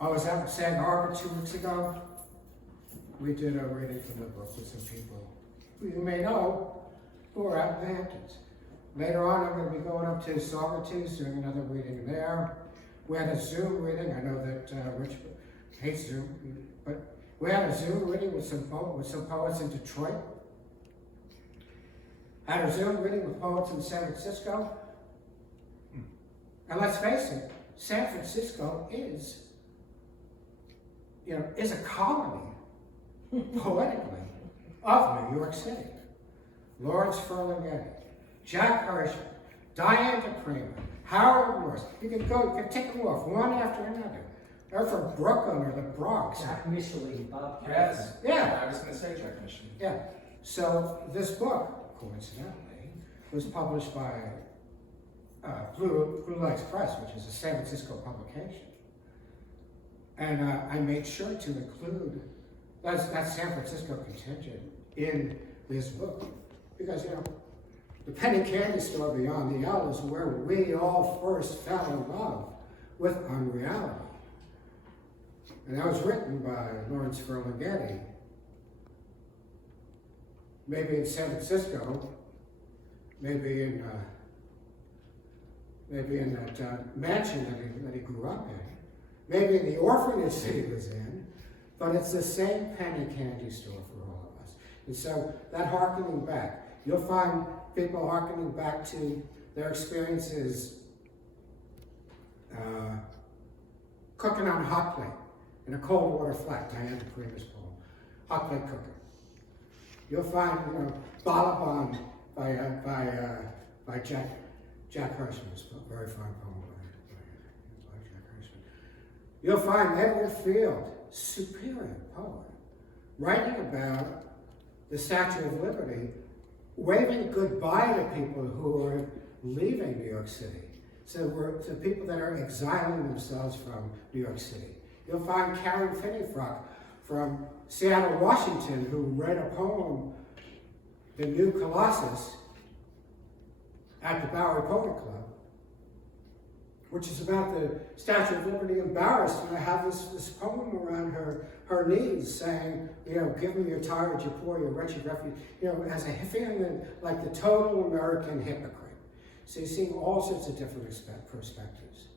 I was out in Sag Harbor 2 weeks ago. We did a reading from the book with some people who you may know who are out in the Hamptons. Later on, I'm going to be going up to Socrates, doing another reading there. We had a Zoom reading. I know that Rich hates Zoom, but we had a Zoom reading with some poets in Detroit. Had a Zoom reading with poets in San Francisco. And let's face it, San Francisco is a colony, poetically, of New York City. Lawrence Ferlinghetti, Jack Hershman, Diane DePrima, Howard Morse. You can tick them off one after another. They're from Brooklyn or the Bronx. Jack Micheline, Bob Yes. Yeah. I was going to say Jack Micheline. Yeah. So this book, coincidentally, was published by Blue Lights Press, which is a San Francisco publication. And I made sure to include that San Francisco contingent in this book. Because, the penny candy store beyond the L is where we all first fell in love with unreality. And that was written by Lawrence Ferlinghetti, maybe in San Francisco, maybe in that mansion that he grew up in, maybe in the orphanage that he was in, but it's the same penny candy store for all of us. And so that harkening back, you'll find people harkening back to their experiences cooking on a hot plate in a cold water flat, Diane DePrima's poem, hot plate cooking. You'll find, Balaban by Jack Hershman's very fine poem by Jack Hershman. You'll find Edward Field, superior poet, writing about the Statue of Liberty, waving goodbye to people who are leaving New York City. So to people that are exiling themselves from New York City. You'll find Karen Finneyfrock from Seattle, Washington, who read a poem, The New Colossus, at the Bowery Poetry Club, which is about the Statue of Liberty embarrassed, and I have this poem around her knees saying, give me your tired, your poor, your wretched refuge, as a feeling like the total American hypocrite. So you're seeing all sorts of different perspectives.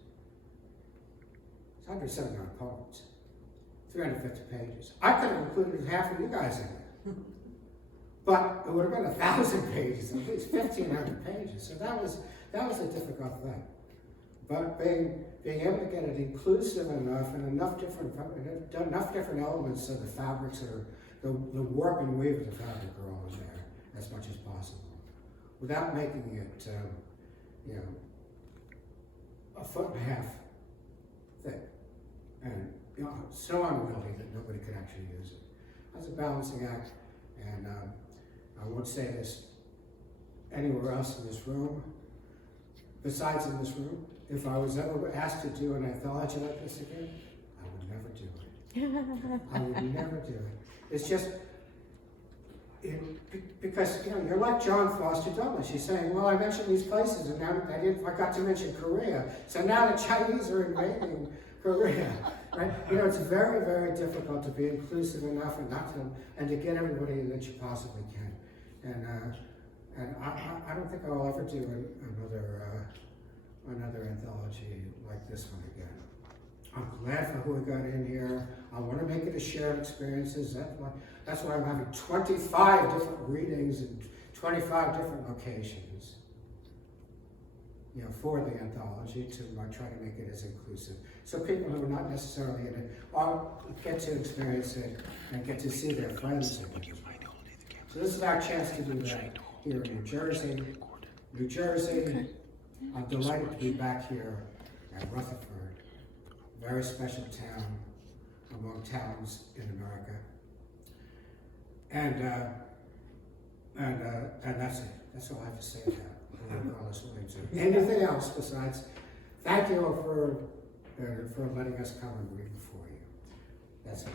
It's 179 poems, 350 pages. I could have included half of you guys in it. But it would have been 1,000 pages, at least 1,500 pages. So that was a difficult thing. But being able to get it inclusive enough and enough different elements so the fabrics are, the warp and weave of the fabric are all in there as much as possible, without making it, a foot and a half thick and so unwieldy that nobody could actually use it. That's a balancing act, and I won't say this anywhere else in this room, besides in this room. If I was ever asked to do an anthology like this again, I would never do it. I would never do it. It's just, because you're like John Foster Dulles. She's saying, well, I mentioned these places, and now I got to mention Korea. So now the Chinese are invading Korea, right? It's very, very difficult to be inclusive enough and to get everybody that you possibly can. And I don't think I'll ever do another anthology like this one again. I'm glad for who we got in here. I want to make it a shared experiences. That's why I'm having 25 different readings in 25 different locations, for the anthology to try to make it as inclusive. So people who are not necessarily in it get to experience it and get to see their friends in it. So this is our chance to do that here in New Jersey. New Jersey, I'm delighted to be back here at Rutherford, a very special town among towns in America. And that's it. That's all I have to say about Wallace Williams. Anything else besides thank you for letting us come and read before you. That's it.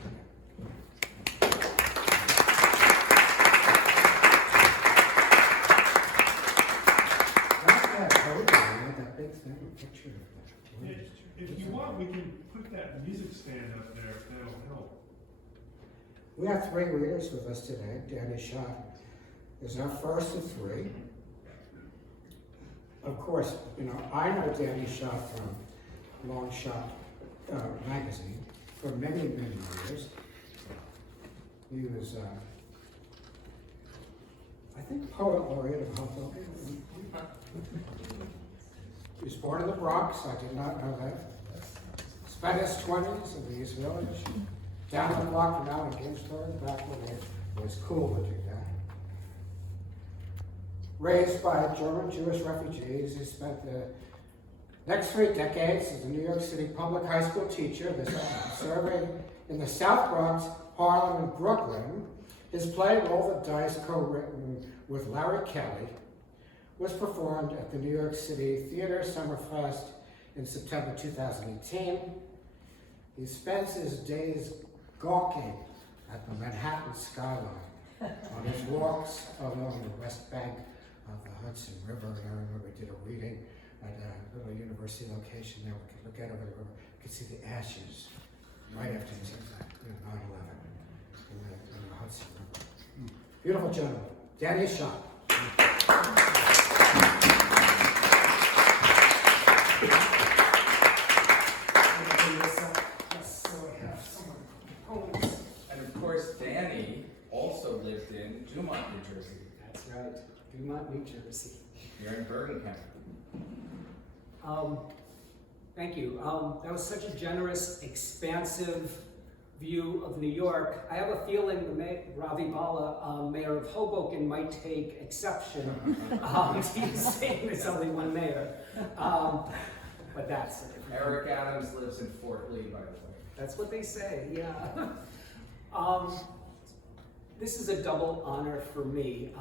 That big thing, a picture of that. If you want, we can put that music stand up there if that'll help. We have 3 readers with us today. Danny Schott is our first of 3. Of course, you know, I know Danny Schott from Long Shot magazine for many, many years. He was, I think, poet laureate of Hoboken. He was born in the Bronx. I did not know that. Spent his 20s in the East Village, down the block from out in Ginsburg, back when it was cool to do that. Raised by German Jewish refugees, he spent the next 3 decades as a New York City public high school teacher, serving in the South Bronx, Harlem, and Brooklyn. His play, Roll the Dice, co-written with Larry Kelly, was performed at the New York City Theater Summerfest in September 2018. He spends his days gawking at the Manhattan skyline on his walks along the west bank of the Hudson River. And I remember we did a reading at a little university location there. We could look out over the river. We could see the ashes right after 9/11 in the Hudson River. Beautiful gentleman, Danny Schott. And of course, Danny also lived in Dumont, New Jersey. That's right, Dumont, New Jersey. You're in Bergen County. Thank you. That was such a generous, expansive view of New York. I have a feeling Ravi Bala, mayor of Hoboken, might take exception to you saying there's only one mayor. But that's a different Eric Adams lives in Fort Lee, by the way. That's what they say, yeah. This is a double honor for me.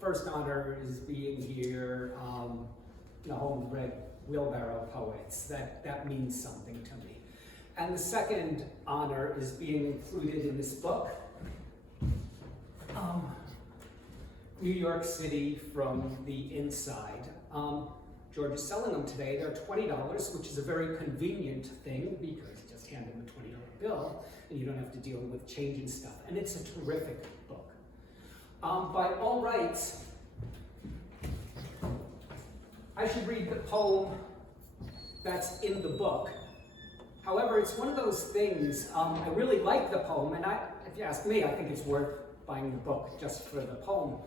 First honor is being here, the home bred Wheelbarrow poets. That means something to me. And the second honor is being included in this book. New York City from the inside. George is selling them today. They're $20, which is a very convenient thing because you just hand him a $20 bill and you don't have to deal with change and stuff. And it's a terrific book. By all rights, I should read the poem that's in the book. However, it's one of those things, I really like the poem, and if you ask me, I think it's worth buying the book just for the poem.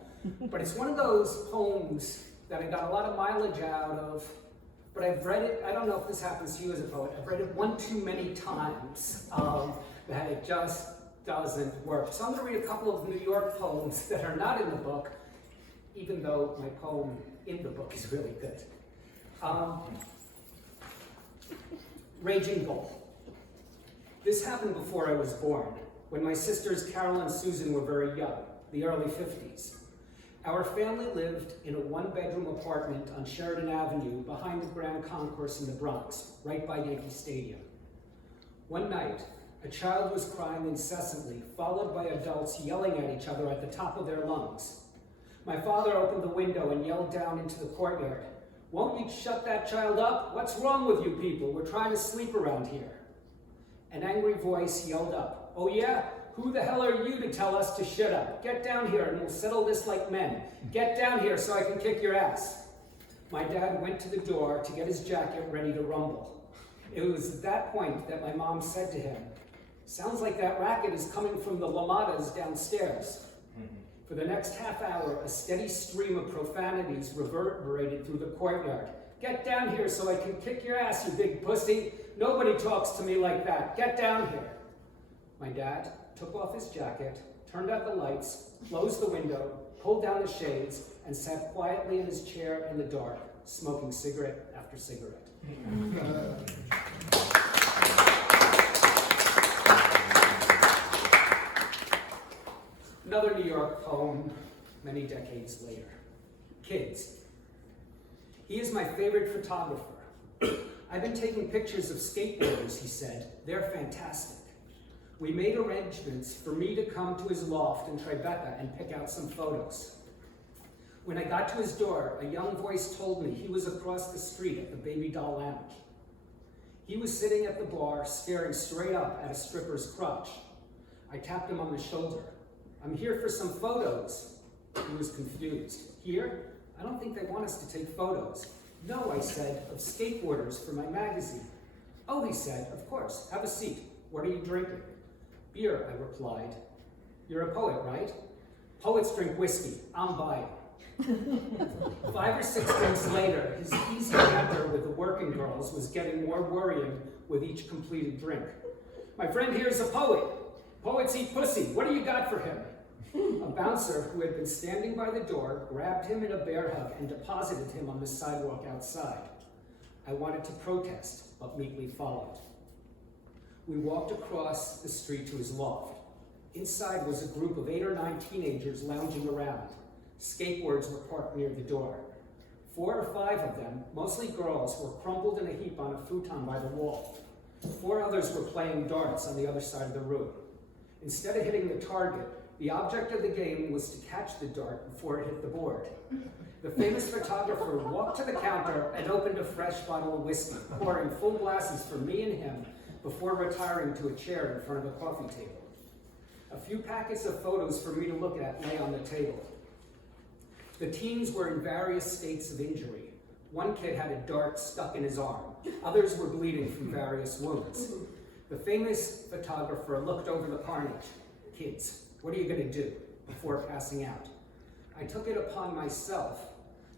But it's one of those poems that I got a lot of mileage out of, but I've read it, I don't know if this happens to you as a poet, I've read it one too many times that it just doesn't work. So I'm going to read a couple of New York poems that are not in the book, even though my poem in the book is really good. Raging Bull. This happened before I was born, when my sisters Carol and Susan were very young, the early 50s. Our family lived in a 1-bedroom apartment on Sheridan Avenue behind the Grand Concourse in the Bronx, right by Yankee Stadium. One night, a child was crying incessantly, followed by adults yelling at each other at the top of their lungs. My father opened the window and yelled down into the courtyard, "Won't you shut that child up? What's wrong with you people? We're trying to sleep around here." An angry voice yelled up, "Oh yeah? Who the hell are you to tell us to shut up? Get down here and we'll settle this like men. Get down here so I can kick your ass." My dad went to the door to get his jacket ready to rumble. It was at that point that my mom said to him, "Sounds like that racket is coming from the Lamadas downstairs." For the next half hour, a steady stream of profanities reverberated through the courtyard. "Get down here so I can kick your ass, you big pussy. Nobody talks to me like that. Get down here." My dad took off his jacket, turned out the lights, closed the window, pulled down the shades, and sat quietly in his chair in the dark, smoking cigarette after cigarette. Another New York poem many decades later. Kids. He is my favorite photographer. "I've been taking pictures of skateboarders," he said. "They're fantastic." We made arrangements for me to come to his loft in Tribeca and pick out some photos. When I got to his door, a young voice told me he was across the street at the Baby Doll Lounge. He was sitting at the bar, staring straight up at a stripper's crotch. I tapped him on the shoulder. "I'm here for some photos." He was confused. "Here? I don't think they want us to take photos." "No," I said, "of skateboarders for my magazine." "Oh," he said, "of course. Have a seat. What are you drinking?" "Beer," I replied. "You're a poet, right?" "Poets drink whiskey. I'm buying." 5 or 6 drinks later, his easy banter with the working girls was getting more worrying with each completed drink. "My friend here is a poet. Poets eat pussy. What do you got for him?" A bouncer who had been standing by the door grabbed him in a bear hug and deposited him on the sidewalk outside. I wanted to protest, but meekly followed. We walked across the street to his loft. Inside was a group of 8 or 9 teenagers lounging around. Skateboards were parked near the door. 4 or 5 of them, mostly girls, were crumpled in a heap on a futon by the wall. 4 others were playing darts on the other side of the room. Instead of hitting the target, the object of the game was to catch the dart before it hit the board. The famous photographer walked to the counter and opened a fresh bottle of whiskey, pouring full glasses for me and him before retiring to a chair in front of the coffee table. A few packets of photos for me to look at lay on the table. The teens were in various states of injury. One kid had a dart stuck in his arm. Others were bleeding from various wounds. The famous photographer looked over the carnage. "Kids, what are you going to do?" before passing out. I took it upon myself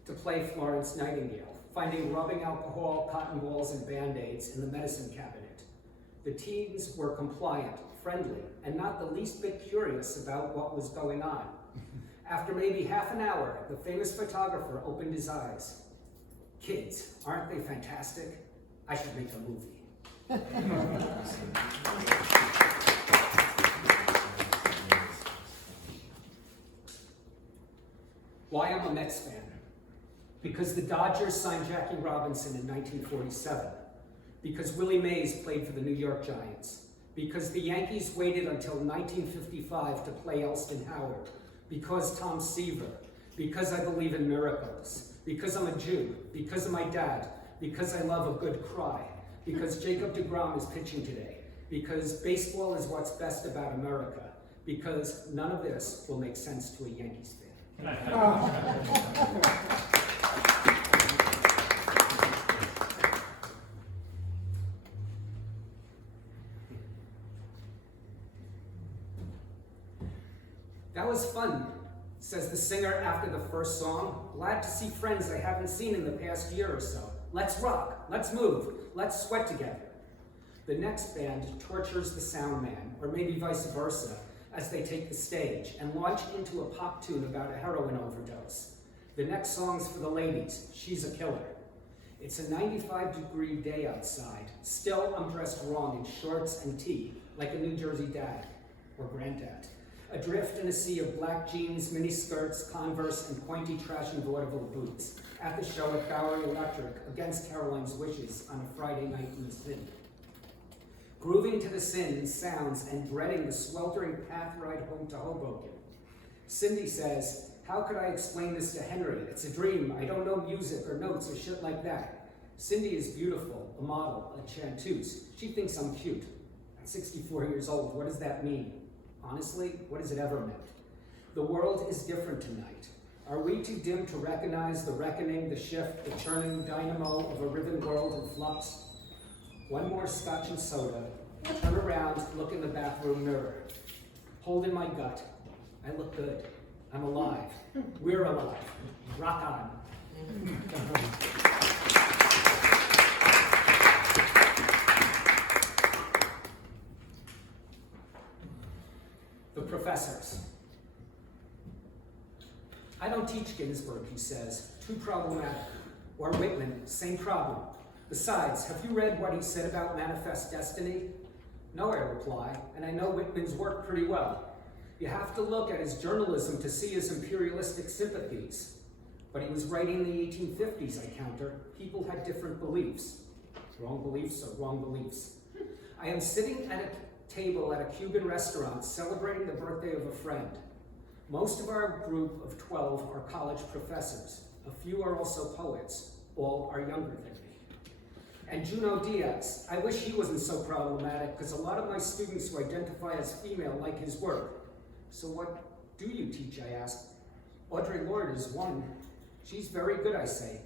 to play Florence Nightingale, finding rubbing alcohol, cotton balls, and Band-Aids in the medicine cabinet. The teens were compliant, friendly, and not the least bit curious about what was going on. After maybe half an hour, the famous photographer opened his eyes. "Kids, aren't they fantastic? I should make a movie." Why I'm a Mets fan? Because the Dodgers signed Jackie Robinson in 1947. Because Willie Mays played for the New York Giants. Because the Yankees waited until 1955 to play Elston Howard. Because Tom Seaver. Because I believe in miracles. Because I'm a Jew. Because of my dad. Because I love a good cry. Because Jacob deGrom is pitching today. Because baseball is what's best about America. Because none of this will make sense to a Yankees fan. That was fun, says the singer after the first song. Glad to see friends I haven't seen in the past year or so. Let's rock, let's move, let's sweat together. The next band tortures the sound man, or maybe vice versa, as they take the stage and launch into a pop tune about a heroin overdose. The next song's for the ladies, She's a Killer. It's a 95-degree day outside. Still, I'm dressed wrong in shorts and tee, like a New Jersey dad or granddad. Adrift in a sea of black jeans, mini skirts, Converse, and pointy trash and vaudeville boots. At the show at Bowery Electric, against Caroline's wishes on a Friday night in the city. Grooving to the sins, sounds, and dreading the sweltering path ride home to Hoboken. Cindy says, "How could I explain this to Henry? It's a dream. I don't know music or notes or shit like that." Cindy is beautiful, a model, a chanteuse. She thinks I'm cute. At 64 years old, what does that mean? Honestly, what has it ever meant? The world is different tonight. Are we too dim to recognize the reckoning, the shift, the churning dynamo of a riven world in flux? One more scotch and soda, turn around, look in the bathroom mirror. Hold in my gut. I look good. I'm alive. We're alive. Rock on. The professors. I don't teach Ginsberg, he says. Too problematic. Or Whitman, same problem. Besides, have you read what he said about manifest destiny? No, I reply, and I know Whitman's work pretty well. You have to look at his journalism to see his imperialistic sympathies. But he was writing in the 1850s, I counter. People had different beliefs. Wrong beliefs are wrong beliefs. I am sitting at a table at a Cuban restaurant celebrating the birthday of a friend. Most of our group of 12 are college professors. A few are also poets. All are younger than me. And Juno Diaz, I wish he wasn't so problematic because a lot of my students who identify as female like his work. So what do you teach, I ask. Audre Lorde is one. She's very good, I say.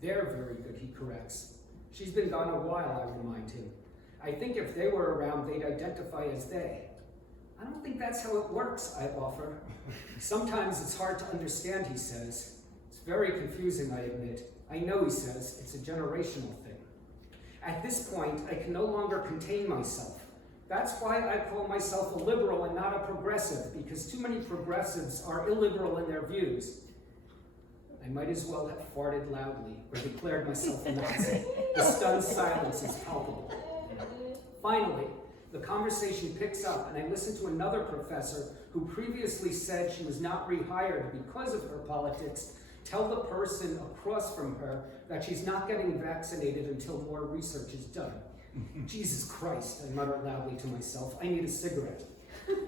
They're very good, he corrects. She's been gone a while, I remind him. I think if they were around, they'd identify as they. I don't think that's how it works, I offer. Sometimes it's hard to understand, he says. It's very confusing, I admit. I know, he says, it's a generational thing. At this point, I can no longer contain myself. That's why I call myself a liberal and not a progressive, because too many progressives are illiberal in their views. I might as well have farted loudly or declared myself a Nazi. The stunned silence is palpable. Finally, the conversation picks up, and I listen to another professor who previously said she was not rehired because of her politics tell the person across from her that she's not getting vaccinated until more research is done. Jesus Christ, I mutter loudly to myself, I need a cigarette.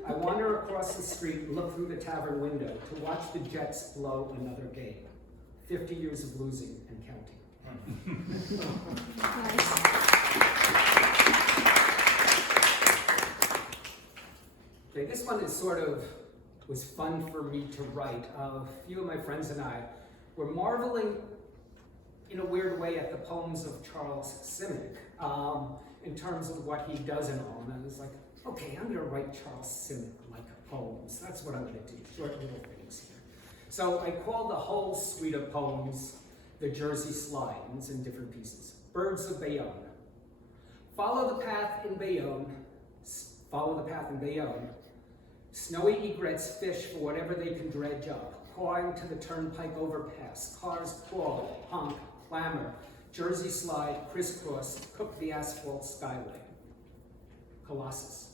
I wander across the street and look through the tavern window to watch the Jets blow another game. 50 years of losing and counting. Okay, this one is was fun for me to write. A few of my friends and I were marveling in a weird way at the poems of Charles Simic in terms of what he does and all. And I was like, okay, I'm gonna write Charles Simic like poems. That's what I'm gonna do, short little things here. So I called the whole suite of poems the Jersey Slide, and it's in different pieces. Birds of Bayonne. Follow the path in Bayonne. Snowy egrets fish for whatever they can dredge up, pawing to the turnpike overpass. Cars crawl, honk, clamor. Jersey Slide, crisscross, cook the asphalt skyway. Colossus.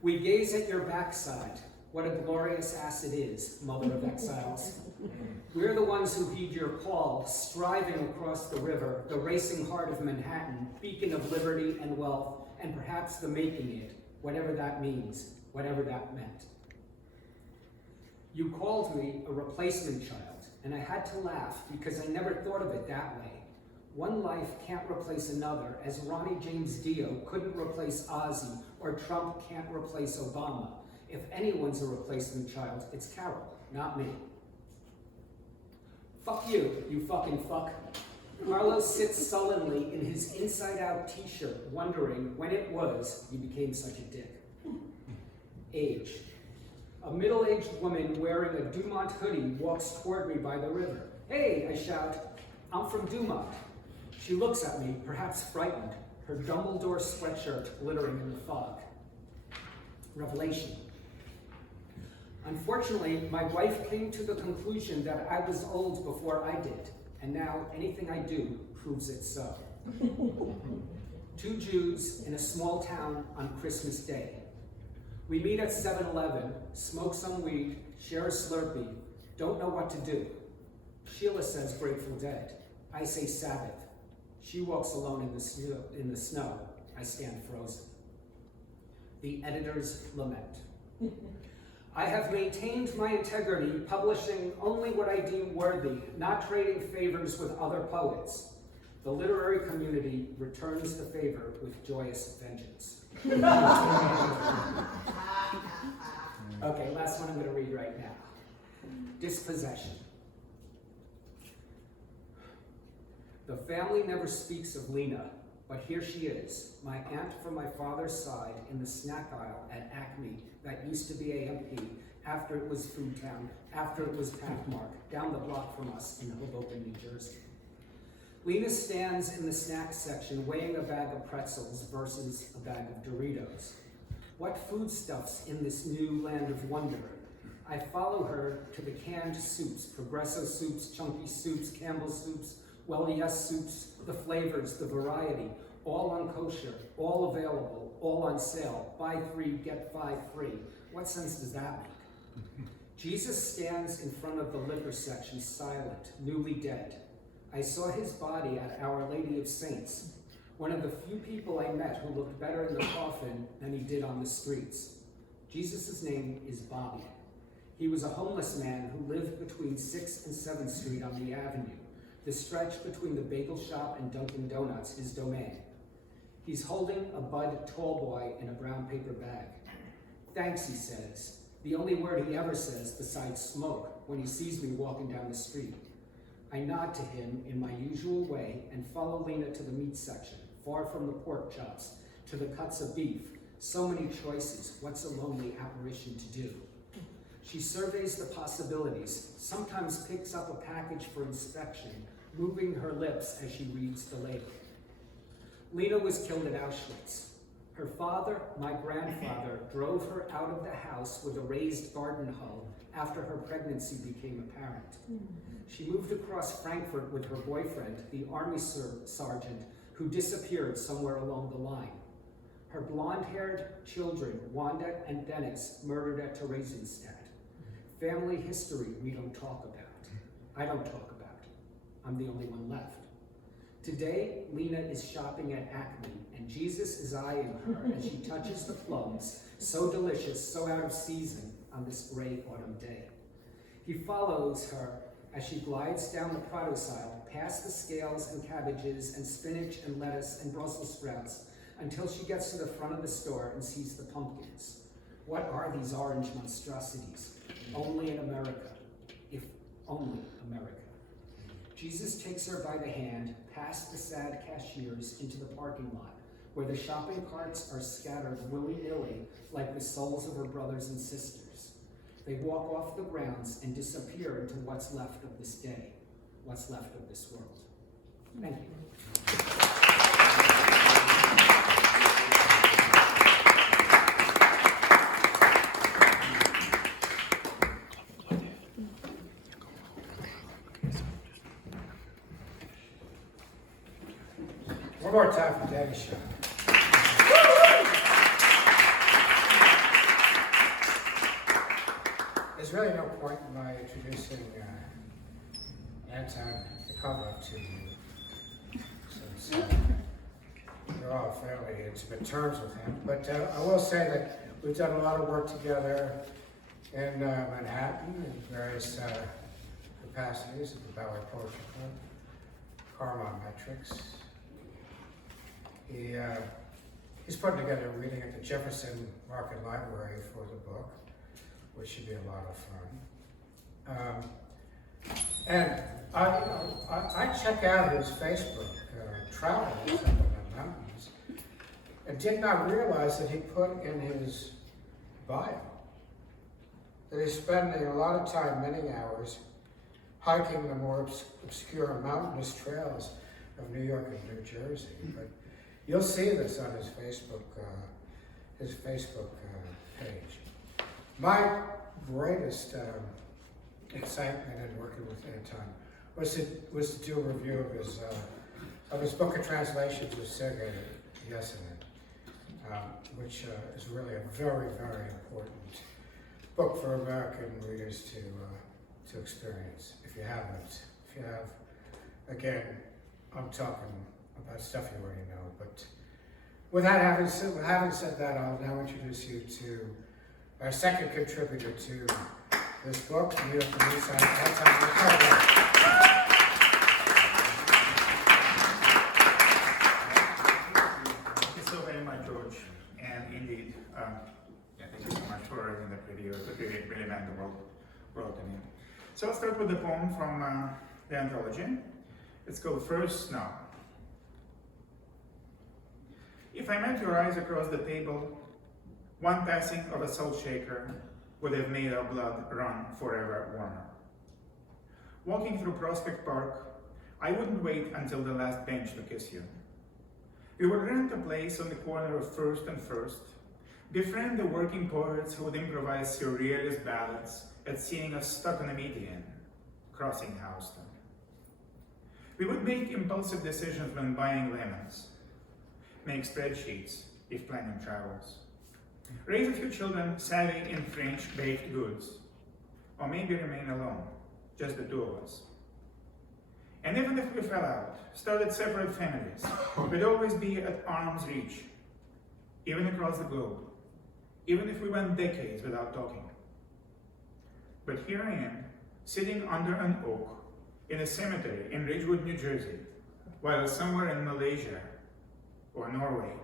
We gaze at your backside. What a glorious ass it is, mother of exiles. We're the ones who heed your call, striving across the river, the racing heart of Manhattan, beacon of liberty and wealth, and perhaps the making it, whatever that means, whatever that meant. You called me a replacement child, and I had to laugh because I never thought of it that way. One life can't replace another, as Ronnie James Dio couldn't replace Ozzy, or Trump can't replace Obama. If anyone's a replacement child, it's Carol, not me. Fuck you, you fucking fuck. Carlos sits sullenly in his inside-out t-shirt, wondering when it was he became such a dick. Age. A middle-aged woman wearing a Dumont hoodie walks toward me by the river. Hey, I shout, I'm from Dumont. She looks at me, perhaps frightened, her Dumbledore sweatshirt glittering in the fog. Revelation. Unfortunately, my wife came to the conclusion that I was old before I did, and now anything I do proves it so. Two Jews in a small town on Christmas Day. We meet at 7-Eleven, smoke some weed, share a Slurpee, don't know what to do. Sheila says Grateful Dead. I say Sabbath. She walks alone in the snow. I stand frozen. The editor's lament. I have maintained my integrity, publishing only what I deem worthy, not trading favors with other poets. The literary community returns the favor with joyous vengeance. Okay, last one I'm going to read right now. Dispossession. The family never speaks of Lena, but here she is, my aunt from my father's side in the snack aisle at Acme that used to be AMP, after it was Food Town, after it was Pathmark, down the block from us in Hoboken, New Jersey. Lena stands in the snack section weighing a bag of pretzels versus a bag of Doritos. What foodstuffs in this new land of wonder? I follow her to the canned soups, Progresso soups, Chunky soups, Campbell's soups, Well Yes soups, the flavors, the variety, all unkosher, all available, all on sale, buy 3, get 5 free. What sense does that make? Jesus stands in front of the liquor section, silent, newly dead. I saw his body at Our Lady of Saints, one of the few people I met who looked better in the coffin than he did on the streets. Jesus' name is Bobby. He was a homeless man who lived between 6th and 7th Street on the avenue. the stretch between the bagel shop and Dunkin' Donuts his domain. He's holding a Bud tall boy in a brown paper bag. Thanks, he says, the only word he ever says besides smoke when he sees me walking down the street. I nod to him in my usual way and follow Lena to the meat section, far from the pork chops, to the cuts of beef. So many choices, what's a lonely apparition to do? She surveys the possibilities, sometimes picks up a package for inspection, moving her lips as she reads the label. Lena was killed at Auschwitz. Her father, my grandfather, drove her out of the house with a raised garden hoe after her pregnancy became apparent. She moved across Frankfurt with her boyfriend, the army sergeant, who disappeared somewhere along the line. Her blonde-haired children, Wanda and Dennis, murdered at Theresienstadt. Family history we don't talk about. I don't talk about. I'm the only one left. Today, Lena is shopping at Acme, and Jesus is eyeing her as she touches the plums, so delicious, so out of season on this gray autumn day. He follows her as she glides down the produce aisle, past the scales and cabbages and spinach and lettuce and Brussels sprouts, until she gets to the front of the store and sees the pumpkins. What are these orange monstrosities? Only in America, if only America. Jesus takes her by the hand, past the sad cashiers into the parking lot, where the shopping carts are scattered willy-nilly like the souls of her brothers and sisters. They walk off the grounds and disappear into what's left of this day, what's left of this world. Thank you. One more time for Danny Shaw. There's really no point in my introducing Anton Yakovlev to you, since we're all fairly intimate terms with him. But I will say that we've done a lot of work together in Manhattan in various capacities at the Ballet Poetry Club, Carmine Metrics. He's putting together a reading at the Jefferson Market Library for the book, which should be a lot of fun. And I check out his Facebook travels up in the mountains, and did not realize that he put in his bio that he's spending a lot of time, many hours, hiking the more obscure mountainous trails of New York and New Jersey. But you'll see this on his Facebook page. My greatest excitement in working with Anton was to do a review of his book of translations of Sergei Yesenin, which is really a very, very important book for American readers to experience. If you have, again, I'm talking about stuff you already know. But having said that, I'll now introduce you to our second contributor to this book, New York News, Anton Yakovlev. Thank you so very much, George. And indeed, thank you so much for writing that video. It really meant the world to me. So I'll start with the poem from the anthology. It's called First Snow. If I met your eyes across the table, one passing of a salt shaker would have made our blood run forever warmer. Walking through Prospect Park, I wouldn't wait until the last bench to kiss you. We would rent a place on the corner of First and First, befriend the working poets who would improvise surrealist ballads at seeing us stuck on a median, crossing Houston. We would make impulsive decisions when buying lemons, make spreadsheets if planning travels, raise a few children savvy in French baked goods, or maybe remain alone, just the two of us. And even if we fell out, started separate families, we'd always be at arm's reach, even across the globe, even if we went decades without talking. But here I am, sitting under an oak in a cemetery in Ridgewood, New Jersey, while somewhere in Malaysia or Norway,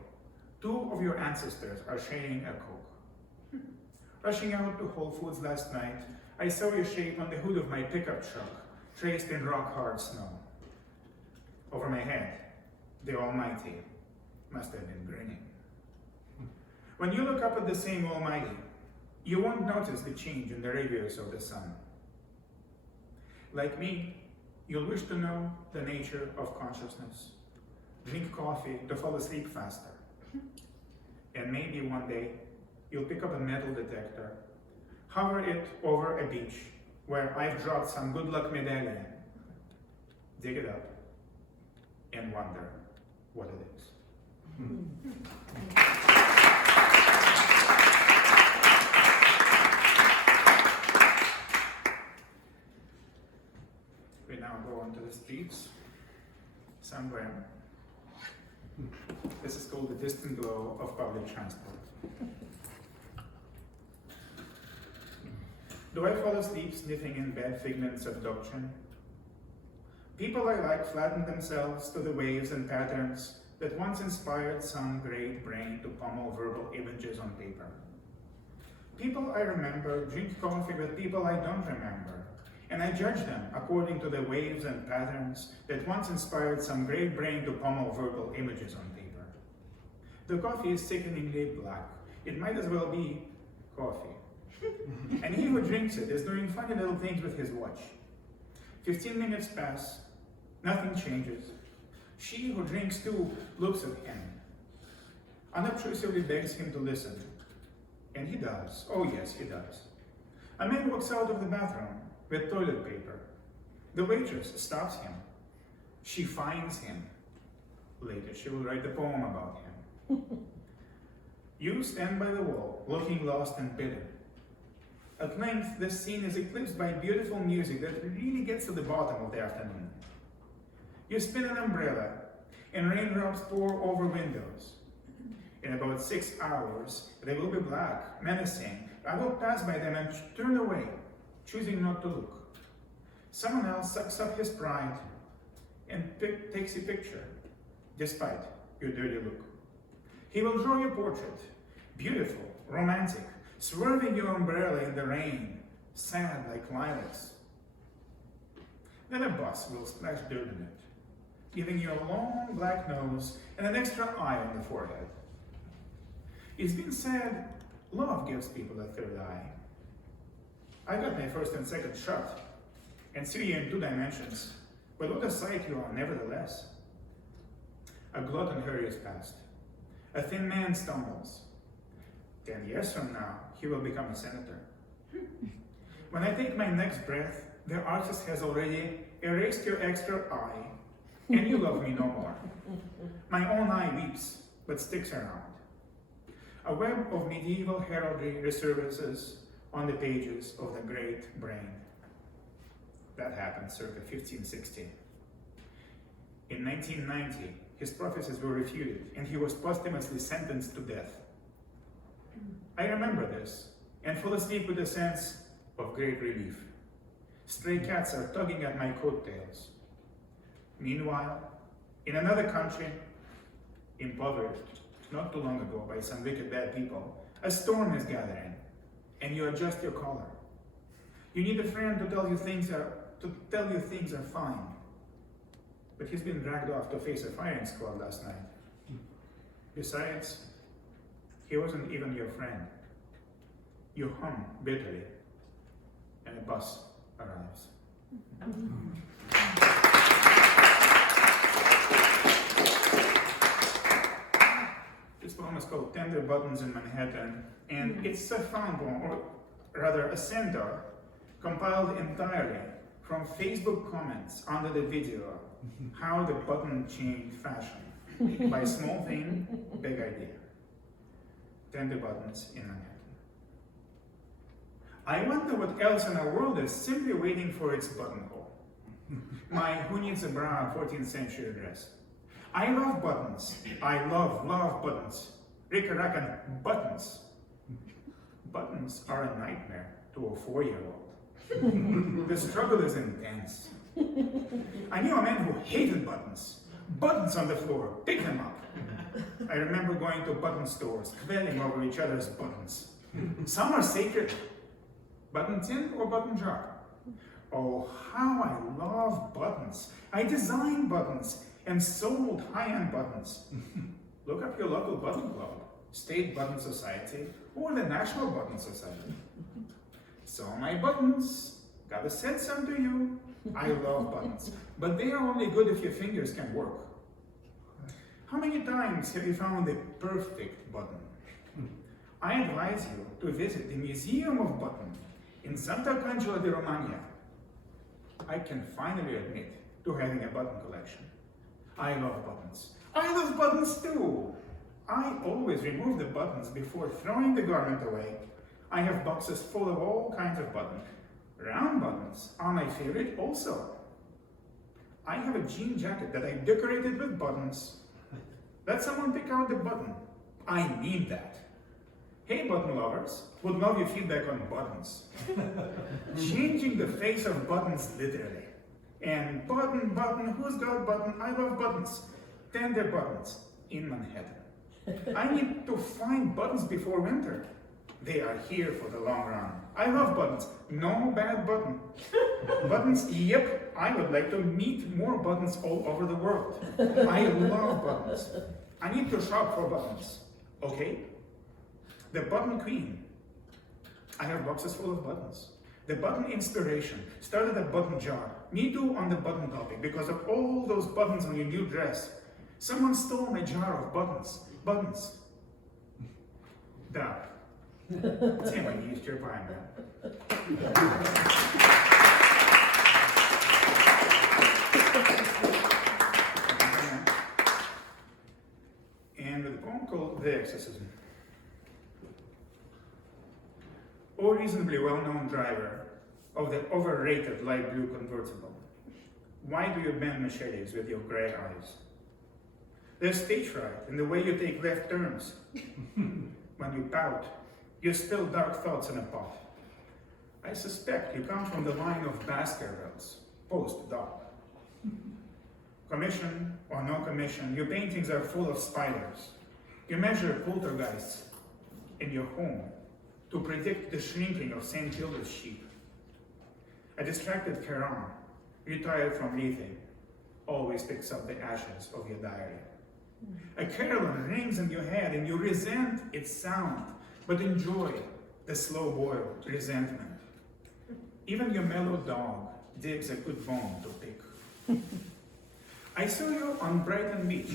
2 of your ancestors are sharing a Coke. Rushing out to Whole Foods last night, I saw your shape on the hood of my pickup truck, traced in rock-hard snow. Over my head, the Almighty must have been grinning. When you look up at the same Almighty, you won't notice the change in the radius of the sun. Like me, you'll wish to know the nature of consciousness. Drink coffee to fall asleep faster. And maybe one day, you'll pick up a metal detector, hover it over a beach where I've dropped some good luck medallion, dig it up, and wonder what it is. We now go onto the streets, somewhere. This is called the distant glow of public transport. Do I fall asleep sniffing in bed figments of doctrine? People I like flatten themselves to the waves and patterns that once inspired some great brain to pummel verbal images on paper. People I remember drink coffee with people I don't remember, and I judge them according to the waves and patterns that once inspired some great brain to pummel verbal images on paper. The coffee is sickeningly black. It might as well be coffee. And he who drinks it is doing funny little things with his watch. 15 minutes pass, nothing changes. She who drinks too looks at him, unobtrusively begs him to listen. And he does. Oh yes, he does. A man walks out of the bathroom with toilet paper. The waitress stops him. She finds him. Later she will write a poem about him. You stand by the wall, looking lost and bitter. At length, this scene is eclipsed by beautiful music that really gets to the bottom of the afternoon. You spin an umbrella, and raindrops pour over windows. In about 6 hours, they will be black, menacing. I will pass by them and turn away, choosing not to look. Someone else sucks up his pride and takes a picture, despite your dirty look. He will draw your portrait, beautiful, romantic, swerving your umbrella in the rain, sad like lilacs. Then a bus will splash dirt in it, giving you a long black nose and an extra eye on the forehead. It's been said, love gives people a third eye. I got my first and second shot, and see you in 2 dimensions, but what a sight you are nevertheless. A glutton hurries past. A thin man stumbles. 10 years from now, he will become a senator. When I take my next breath, the artist has already erased your extra eye, and you love me no more. My own eye weeps, but sticks around. A web of medieval heraldry resurfaces on the pages of the great brain. That happened circa 1560. In 1990, his prophecies were refuted, and he was posthumously sentenced to death. I remember this, and fall asleep with a sense of great relief. Stray cats are tugging at my coattails. Meanwhile, in another country, impoverished not too long ago by some wicked bad people, a storm is gathering, and you adjust your collar. You need a friend to tell you things are fine. But he's been dragged off to face a firing squad last night. Besides, he wasn't even your friend. You hum bitterly, and a bus arrives. This poem is called Tender Buttons in Manhattan, and it's a found poem, or rather a centaur, compiled entirely from Facebook comments under the video, How the Button Changed Fashion, by Small Thing, Big Idea. Tender Buttons in Manhattan. I wonder what else in our world is simply waiting for its buttonhole. My Who Needs a Bra 14th century dress. I love buttons. I love buttons. Rick-a-rackin' buttons. Buttons are a nightmare to a 4-year-old. The struggle is intense. I knew a man who hated buttons. Buttons on the floor, pick them up. I remember going to button stores, quelling over each other's buttons. Some are sacred. Button tin or button jar? Oh, how I love buttons. I designed buttons and sold high-end buttons. Look up your local button club, State Button Society, or the National Button Society. So my buttons, gotta send some to you. I love buttons, but they are only good if your fingers can work. How many times have you found the perfect button? I advise you to visit the Museum of Button in Santa Angela di Romagna. I can finally admit to having a button collection. I love buttons. I love buttons too. I always remove the buttons before throwing the garment away. I have boxes full of all kinds of buttons. Round buttons are my favorite also. I have a jean jacket that I decorated with buttons. Let someone pick out the button. I need that. Hey, button lovers, would love your feedback on buttons. Changing the face of buttons literally. And button, button, who's got button? I love buttons. Tender buttons in Manhattan. I need to find buttons before winter. They are here for the long run. I love buttons. No bad button. Buttons, yep, I would like to meet more buttons all over the world. I love buttons. I need to shop for buttons. Okay? The Button Queen. I have boxes full of buttons. The Button Inspiration started a button jar. Me too on the button topic because of all those buttons on your new dress. Someone stole my jar of buttons. Buttons. Duh. Damn, I used your pie, man. And with a poem called The Exorcism. O reasonably well-known driver of the overrated light blue convertible, why do you bend machetes with your gray eyes? There's stage fright in the way you take left turns. When you pout, you spill dark thoughts in a pot. I suspect you come from the line of Baskervilles, post-doc. Commission or no commission, your paintings are full of spiders. You measure poltergeists in your home to predict the shrinking of St. Hilda's sheep. A distracted Charon, retired from leafing, always picks up the ashes of your diary. A carol rings in your head and you resent its sound, but enjoy the slow-boiled resentment. Even your mellow dog digs a good bone to pick. I saw you on Brighton Beach,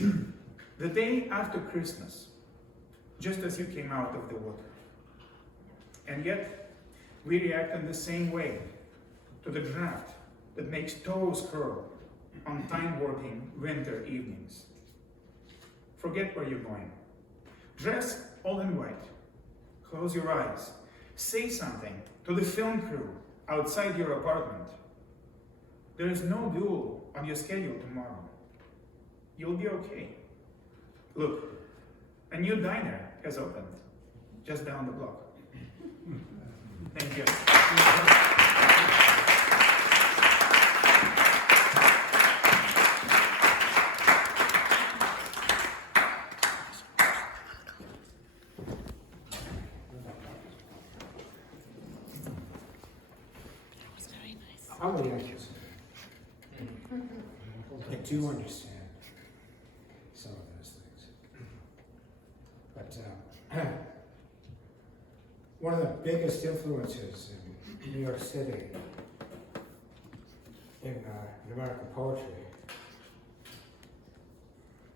the day after Christmas, just as you came out of the water. And yet, we react in the same way to the draft that makes toes curl on time-working winter evenings. Forget where you're going. Dress all in white. Close your eyes. Say something to the film crew outside your apartment. There is no duel on your schedule tomorrow. You'll be okay. Look, a new diner has opened just down the block. Thank you. I would like to. I do understand some of those things. But one of the biggest influences in New York City in American poetry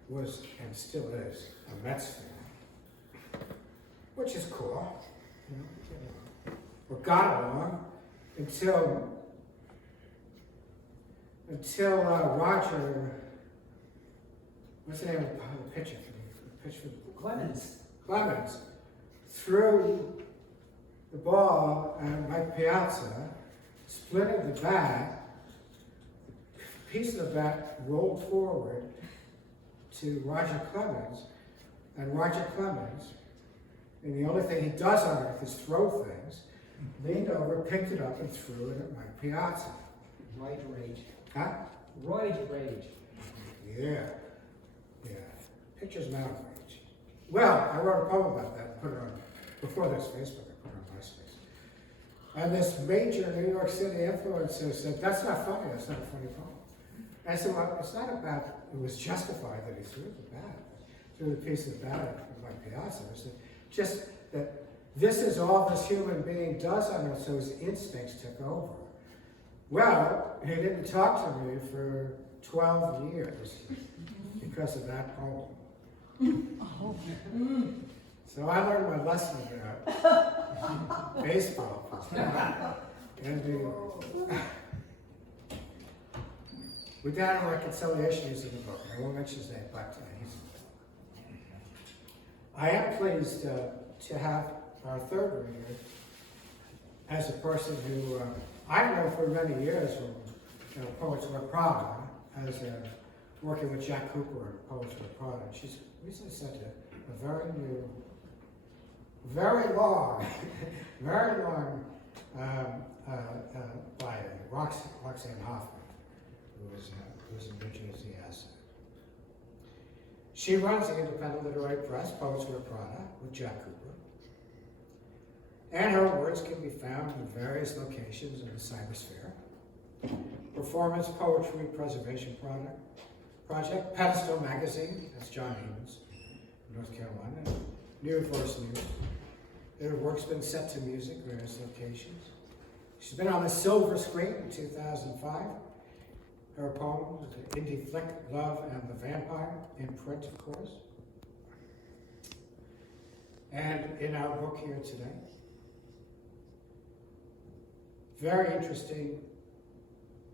was, and still is, a Mets fan, which is cool. You know, we got along until Roger, what's the name of the pitcher? Clemens threw the ball at Mike Piazza, splintered the bat, a piece of the bat rolled forward to Roger Clemens, and Roger Clemens, and the only thing he does on earth is throw things, leaned over, picked it up, and threw it at Mike Piazza. Right rage. Huh? Roid rage. Yeah. Pictures matter rage. Well, I wrote a poem about that, put it on, before this Facebook, I put it on MySpace. And this major New York City influencer said, that's not funny, that's not a funny poem. And I said, well, it's not about, it was justified that he threw the piece of ballad from my piazza. I said, just that this is all this human being does on us, so his instincts took over. Well, he didn't talk to me for 12 years because of that poem. So I learned my lesson about baseball. And we did a reconciliation using the book. I won't mention his name, but I am pleased to have our third reader as a person who I've known for many years from Poets Wear Prada, as working with Jack Cooper at Poets Wear Prada. She's recently sent a very new, very long by Roxanne Hoffman, who is a New Jersey asset. She runs the independent literary press, Poets Wear Prada, with Jack Cooper. And her works can be found in various locations in the cybersphere. Performance Poetry Preservation Project, Pedestal Magazine, that's John Hemans, North Carolina, New Voice News. Her work's been set to music, various locations. She's been on the silver screen in 2005. Her poem, the indie flick, Love and the Vampire, in print, of course. And in our book here today. Very interesting,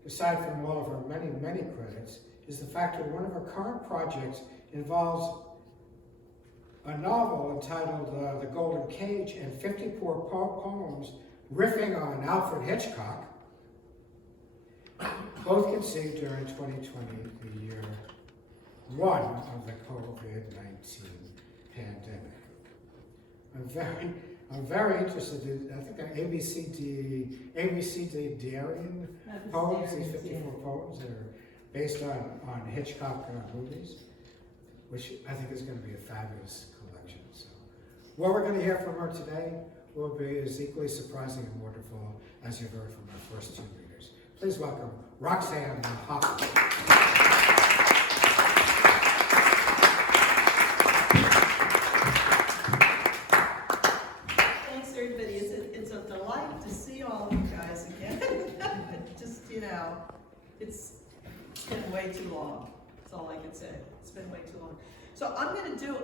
aside from all of her many, many credits, is the fact that one of her current projects involves a novel entitled The Golden Cage and 54 poems riffing on Alfred Hitchcock, both conceived during 2020, the year one of the COVID-19 pandemic. I'm very interested in, I think they're ABCD Darien poems, these 54 poems that are based on Hitchcock movies, which I think is going to be a fabulous collection. So, what we're going to hear from her today will be as equally surprising and wonderful as you've heard from our first two readers. Please welcome Roxanne Hoffman. Thanks, everybody. It's a delight to see all of you guys again. Just, it's been way too long. That's all I can say. It's been way too long. So I'm gonna do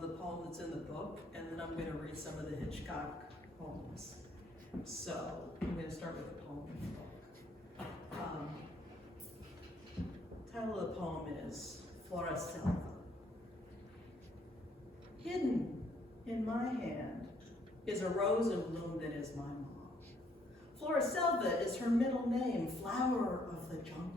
the poem that's in the book, and then I'm gonna read some of the Hitchcock poems. So I'm gonna start with the poem in the book. Title of the poem is Flora Selva. Hidden in my hand is a rose in bloom that is my mom. Flora Selva is her middle name, flower of the jungle.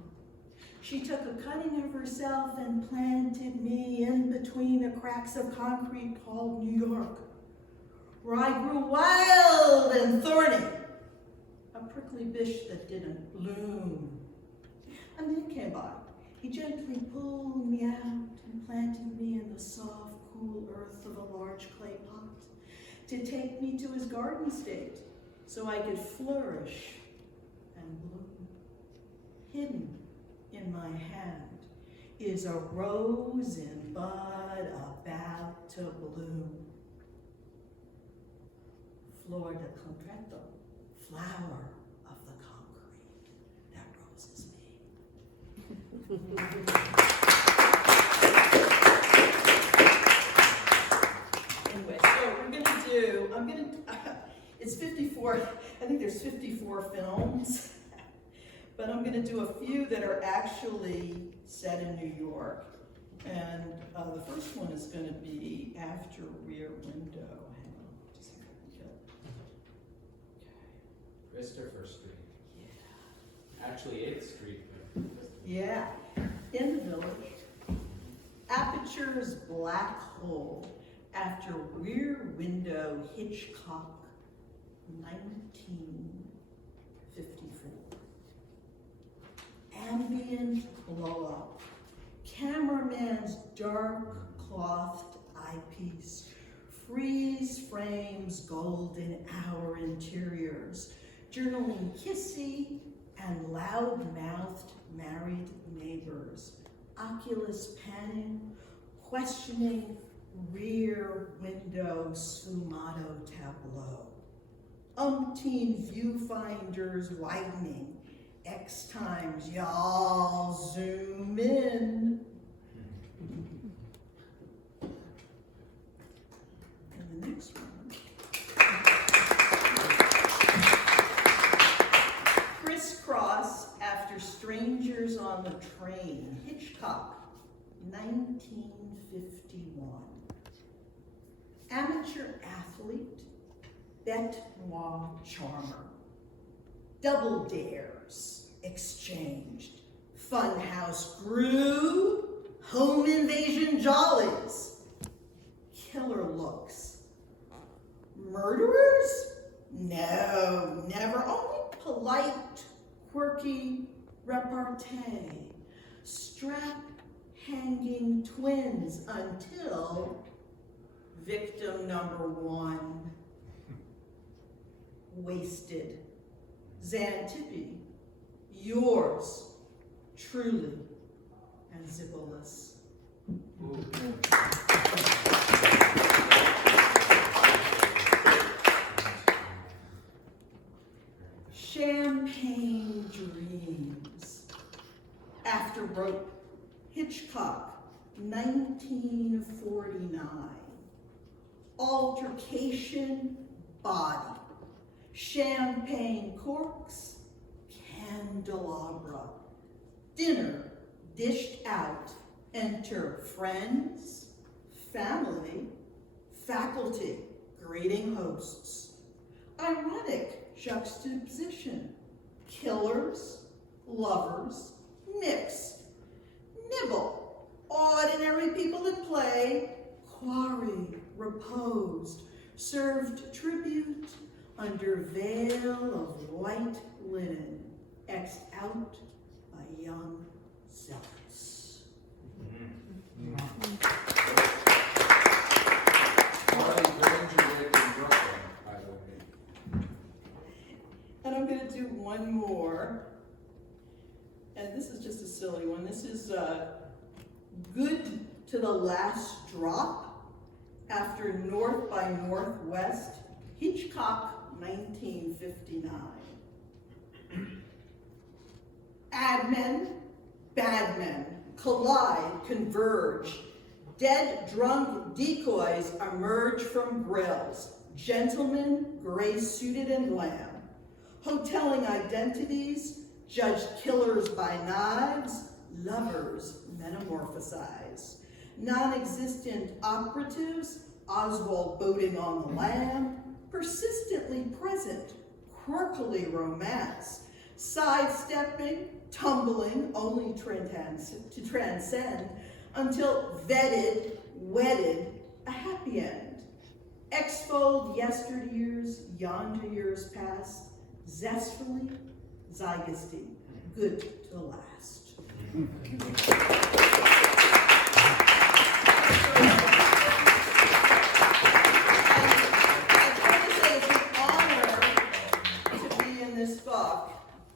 She took a cutting of herself and planted me in between the cracks of concrete called New York, where I grew wild and thorny, a prickly bush that didn't bloom. A man came by. He gently pulled me out and planted me in the soft, cool earth of a large clay pot to take me to his garden state so I could flourish and bloom. Hidden in my hand is a rose in bud about to bloom. Flor de concreto, flower of the concrete. That rose is me. Anyway, so it's 54, I think there's 54 films, but I'm gonna do a few that are actually set in New York. And the first one is gonna be After Rear Window. Hang on, just a second. Christopher Street. Yeah. Actually, 8th Street. But Yeah, in the village. Aperture's black hole, after Rear Window, Hitchcock, 1954. ambient blow-up, cameraman's dark clothed eyepiece, freeze frames golden hour interiors, journaling kissy and loud-mouthed married neighbors, oculus panning, questioning rear window sfumato tableau, umpteen viewfinders widening, X times y'all zoom in. And the next one. Crisscross after strangers on the train, Hitchcock, 1951. Amateur athlete, bête noire charmer. Double dares exchanged. Funhouse grew, home invasion jollies. Killer looks. Murderers? No, never. Only polite, quirky repartee. Strap-hanging twins until victim number one. Wasted. Xantippe, yours truly, and Zibolus. Champagne dreams. After Rope, Hitchcock, 1949. Altercation, body. Champagne corks, candelabra. Dinner dished out. Enter friends, family, faculty, greeting hosts. Ironic juxtaposition. Killers, lovers, mix. Nibble, ordinary people at play. Quarry, reposed, served tribute under veil of white linen, X'd out by young zealots. Marty Granger lived in Brooklyn, by the way. And I'm gonna do one more. And this is just a silly one. This is Good to the Last Drop after North by Northwest, Hitchcock, 1959. Admen, badmen, collide, converge. Dead, drunk decoys emerge from grills. Gentlemen, gray-suited and glam. Hoteling identities, judged killers by knives, lovers metamorphosize. Non-existent operatives, Oswald boating on the lam, persistently present, quirkily romance, sidestepping, tumbling, only to transcend, until vetted, wedded, a happy end. Exfold yesteryears, yonder years past, zestfully, zygosty, good to the last.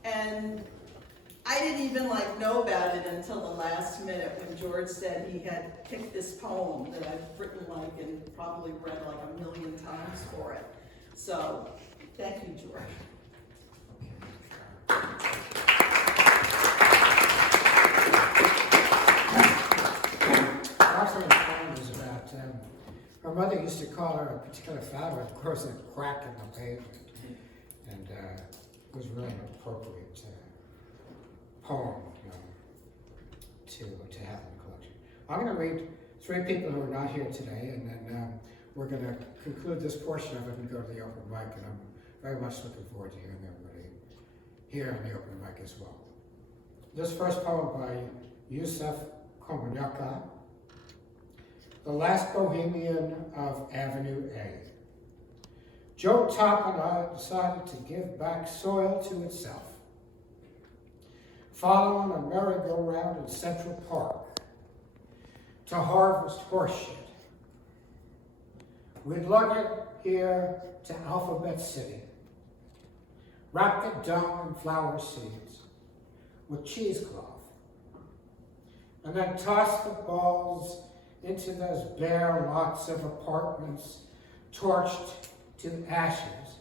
And I didn't even know about it until the last minute when George said he had picked this poem that I've written and probably read a million times for it. So thank you, George. Roxanne's poem is about, her mother used to call her a particular flower, of course, a crack in the pavement. And it was really an appropriate poem to have in the collection. I'm going to read three people who are not here today, and then we're going to conclude this portion of it and go to the open mic, and I'm very much looking forward to hearing everybody here in the open mic as well. This first poem by Yusef Komanyaka, The Last Bohemian of Avenue A. Joe Top and I decided to give back soil to itself. following a merry-go-round in Central Park to harvest horse shit. We'd lug it here to Alphabet City, wrap the dung in flower seeds with cheesecloth, and then toss the balls into those bare lots of apartments torched to ashes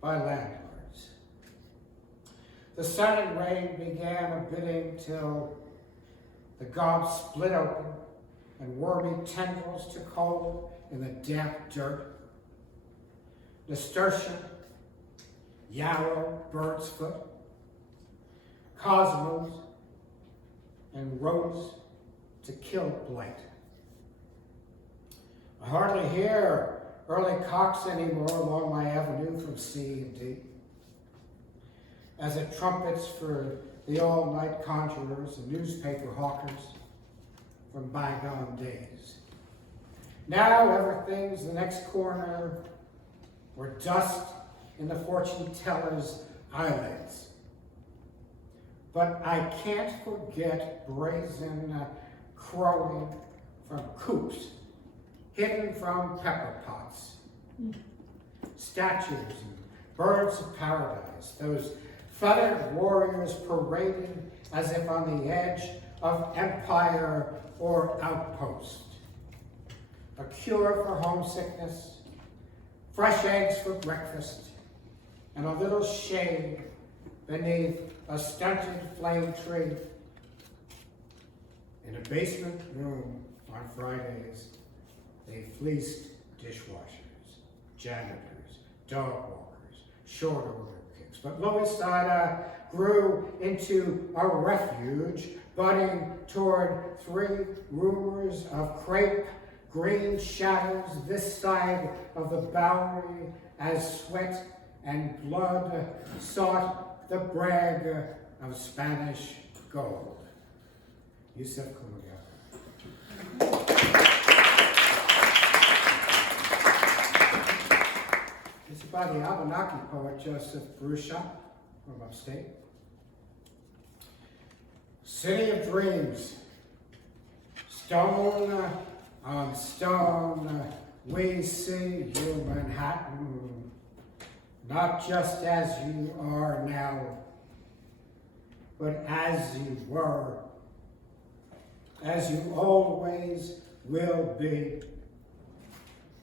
by landlords. The sun and rain began a bidding till the gobs split open and wormy tendrils took hold in the damp dirt. Nasturtium, yarrow, bird's foot, cosmos, and rose to kill blight. I hardly hear early cocks anymore along my avenue from C and D, as it trumpets for the all-night conjurers and newspaper hawkers from bygone days. Now everything's the next corner, or dust in the fortune teller's eyelids. But I can't forget brazen crowing from coops, hidden from pepper pots, statues and birds of paradise, those feathered warriors paraded as if on the edge of empire or outpost. A cure for homesickness, fresh eggs for breakfast, and a little shade beneath a stunted flame tree. In a basement room on Fridays, they fleeced dishwashers, janitors, dog walkers, short order kicks. But Lower Side grew into a refuge, budding toward 3 rumors of crepe green shadows this side of the Bowery as sweat and blood sought the brag of Spanish gold. Yusef Kumagata. It's by the Abenaki poet Joseph Bruchon from upstate. City of dreams, stone on stone, we see you, Manhattan, not just as you are now, but as you were, as you always will be,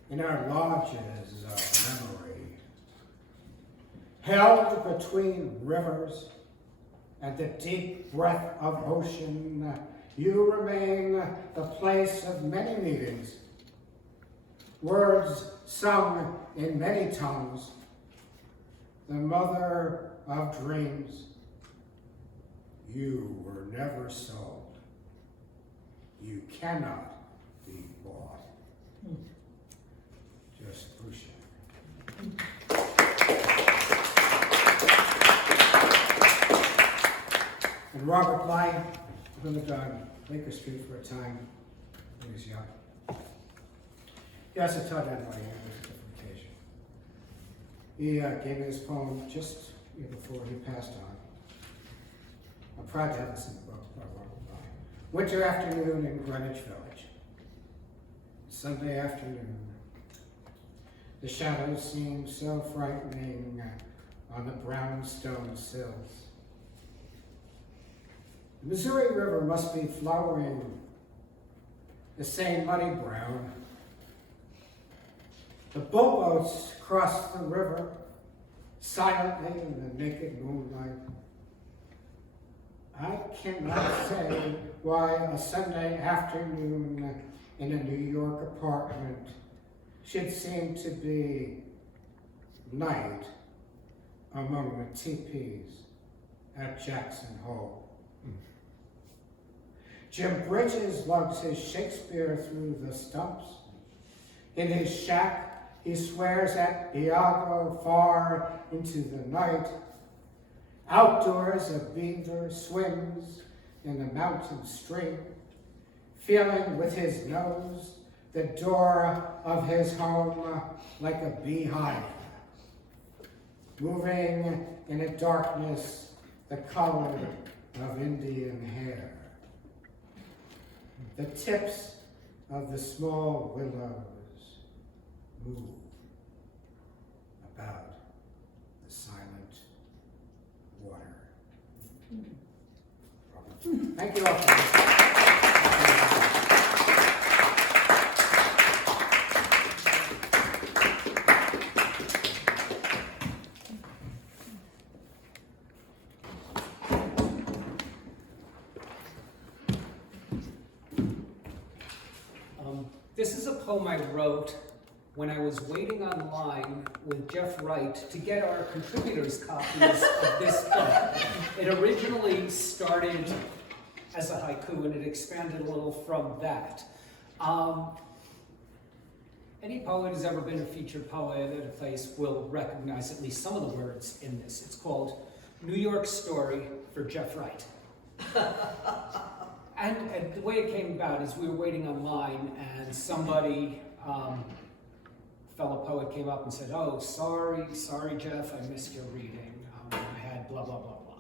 in our lodges of memory, held between rivers and the deep breath of ocean. You remain the place of many meetings, words sung in many tongues, the mother of dreams. You were never sold. You cannot be bought. Just push it. And Robert Bly lived on Baker Street for a time when he was young. He also taught NYU on a different occasion. He gave me this poem just before he passed on. I'm proud to have this in the book by Robert Bly. Winter afternoon in Greenwich Village. Sunday afternoon. The shadows seem so frightening on the brownstone sills. The Missouri River must be flowering the same muddy brown. The boatboats cross the river silently in the naked moonlight. I cannot say why a Sunday afternoon in a New York apartment should seem to be night among the teepees at Jackson Hole. Jim Bridges lugs his Shakespeare through the stumps. In his shack, he swears at Iago far into the night. Outdoors, a beaver swims in the mountain stream, feeling with his nose the door of his home like a beehive, moving in a darkness the color of Indian hair. The tips of the small willows move about the silent water. Thank you all for This is a poem I wrote when I was waiting online with Jeff Wright to get our contributors copies of this book. It originally started as a haiku and it expanded a little from that. Any poet who's ever been a featured poet at a place will recognize at least some of the words in this. It's called New York Story for Jeff Wright. And the way it came about is we were waiting online and somebody, fellow poet came up and said, oh, sorry Jeff, I missed your reading. I had blah, blah, blah, blah.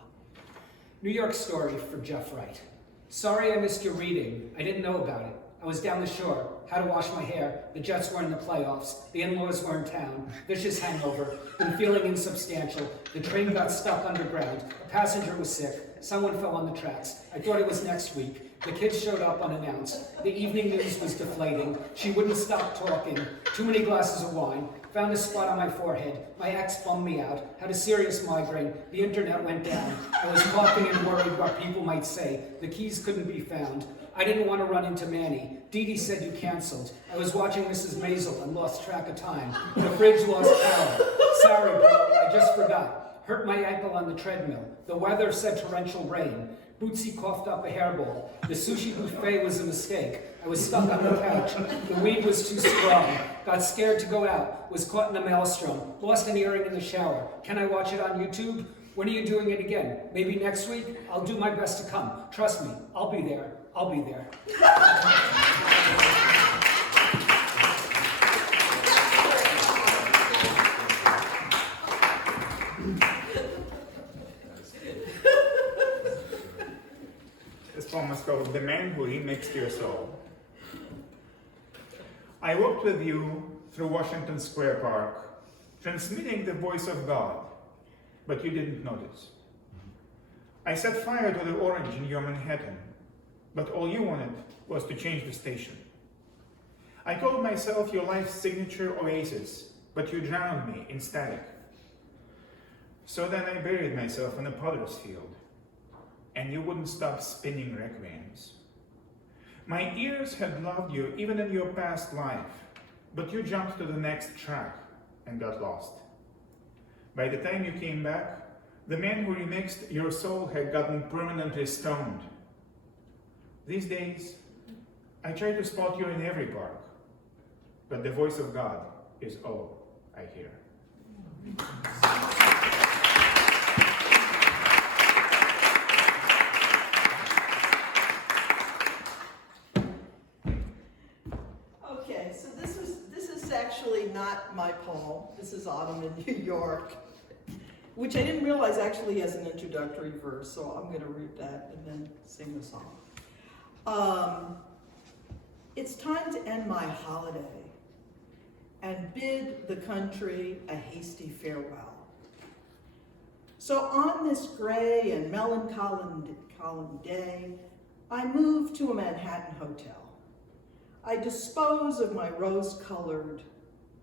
New York Story for Jeff Wright. Sorry I missed your reading. I didn't know about it. I was down the shore, had to wash my hair, the Jets were in the playoffs, the in-laws were in town, vicious hangover, been feeling insubstantial, the train got stuck underground, a passenger was sick, someone fell on the tracks, I thought it was next week, the kids showed up unannounced, the evening news was deflating, she wouldn't stop talking, too many glasses of wine, found a spot on my forehead, my ex bummed me out, had a serious migraine, the internet went down, I was coughing and worried what people might say, the keys couldn't be found, I didn't want to run into Manny. Dee Dee said you canceled. I was watching Mrs. Maisel and lost track of time. The fridge lost power. Sorry, bro, I just forgot. Hurt my ankle on the treadmill. The weather said torrential rain. Bootsy coughed up a hairball. The sushi buffet was a mistake. I was stuck on the couch. The weed was too strong. Got scared to go out. Was caught in a maelstrom. Lost an earring in the shower. Can I watch it on YouTube? When are you doing it again? Maybe next week? I'll do my best to come. Trust me, I'll be there. I'll be there. This poem is called The Man Who Remixed Your Soul. I walked with you through Washington Square Park, transmitting the voice of God, but you didn't notice. I set fire to the orange in your Manhattan, but all you wanted was to change the station. I called myself your life's signature oasis, but you drowned me in static. So then I buried myself in a potter's field, and you wouldn't stop spinning requiems. My ears had loved you even in your past life, but you jumped to the next track and got lost. By the time you came back, the man who remixed your soul had gotten permanently stoned. These days, I try to spot you in every park, but the voice of God is all I hear. Okay, so this is actually not my poem. This is Autumn in New York, which I didn't realize actually has an introductory verse, so I'm going to read that and then sing the song. It's time to end my holiday and bid the country a hasty farewell. So on this gray and melancholy day, I move to a Manhattan hotel. I dispose of my rose-colored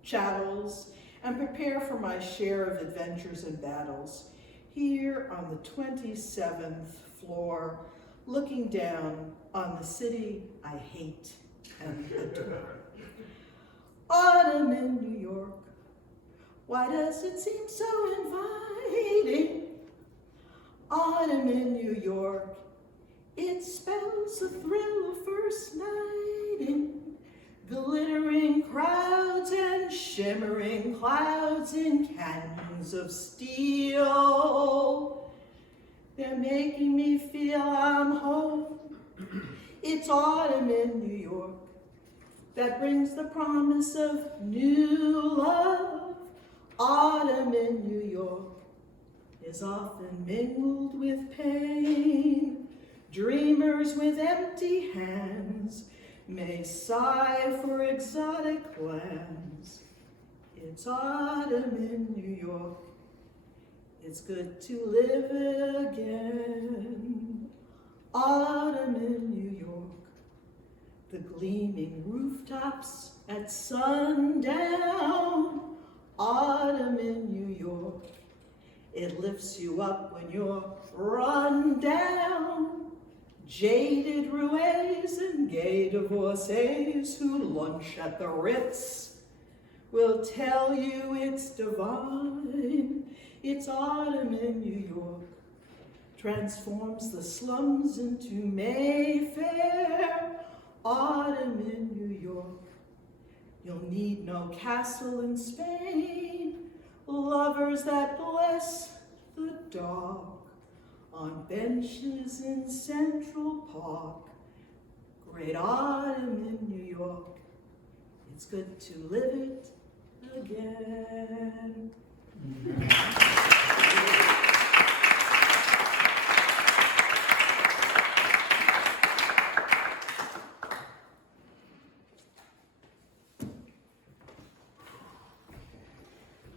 chattels and prepare for my share of adventures and battles here on the 27th floor, looking down on the city I hate and adore. Autumn in New York, why does it seem so inviting? Autumn in New York, it spells the thrill of first nighting. Glittering crowds and shimmering clouds in canyons of steel. They're making me feel I'm home. It's autumn in New York that brings the promise of new love. Autumn in New York is often mingled with pain. Dreamers with empty hands may sigh for exotic lands. It's autumn in New York. It's good to live again. Autumn in New York. The gleaming rooftops at sundown. Autumn in New York. It lifts you up when you're run down. Jaded roués and gay divorcees who lunch at the Ritz will tell you it's divine. It's autumn in New York. Transforms the slums into Mayfair. Autumn in New York. You'll need no castle in Spain. Lovers that bless the dark on benches in Central Park. Great autumn in New York. It's good to live it again.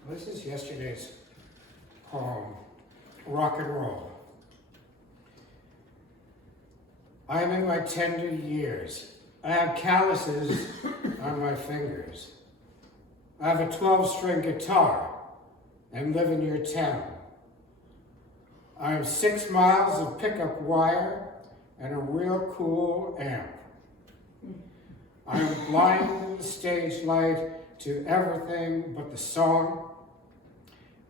This is yesterday's poem, Rock and Roll. I am in my tender years. I have calluses on my fingers. I have a 12-string guitar and live in your town. I have 6 miles of pickup wire and a real cool amp. I am blind in the stage light to everything but the song.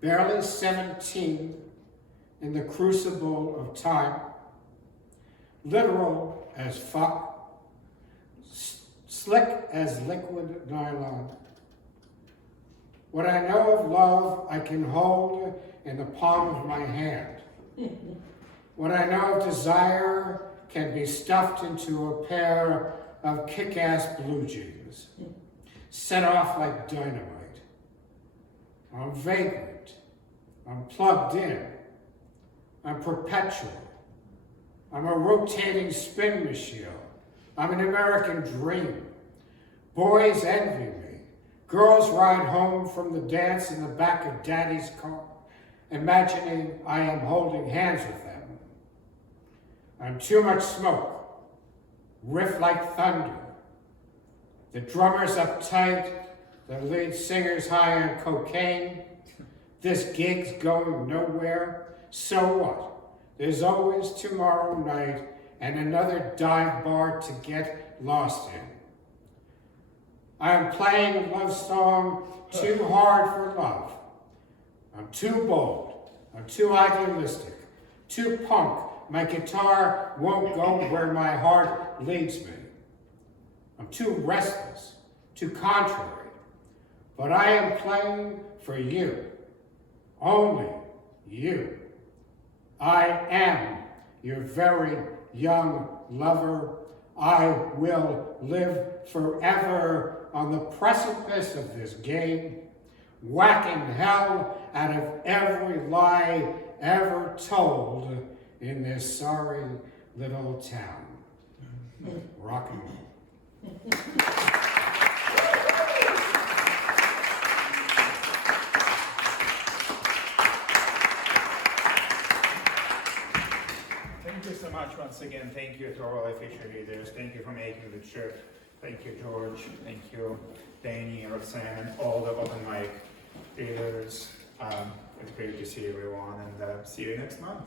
Barely 17 in the crucible of time. Literal as fuck, slick as liquid nylon. What I know of love, I can hold in the palm of my hand. What I know of desire can be stuffed into a pair of kick-ass blue jeans, set off like dynamite. I'm vagrant, I'm plugged in, I'm perpetual. I'm a rotating spin machine. I'm an American dream. Boys envy me. Girls ride home from the dance in the back of daddy's car, imagining I am holding hands with them. I'm too much smoke. Riff like thunder. The drummer's uptight. The lead singer's high on cocaine. This gig's going nowhere. So what? There's always tomorrow night and another dive bar to get lost in. I'm playing a love song too hard for love. I'm too bold. I'm too idealistic. Too punk. My guitar won't go where my heart leads me. I'm too restless. Too contrary. But I am playing for you. Only you. I am your very young lover. I will live forever on the precipice of this game, whacking hell out of every lie ever told in this sorry little town. Rock and roll. Thank you so much once again. Thank you to all official leaders. Thank you for making the trip. Thank you, George. Thank you, Danny, Roxanne, all the open mic leaders. It's great to see everyone, and see you next month.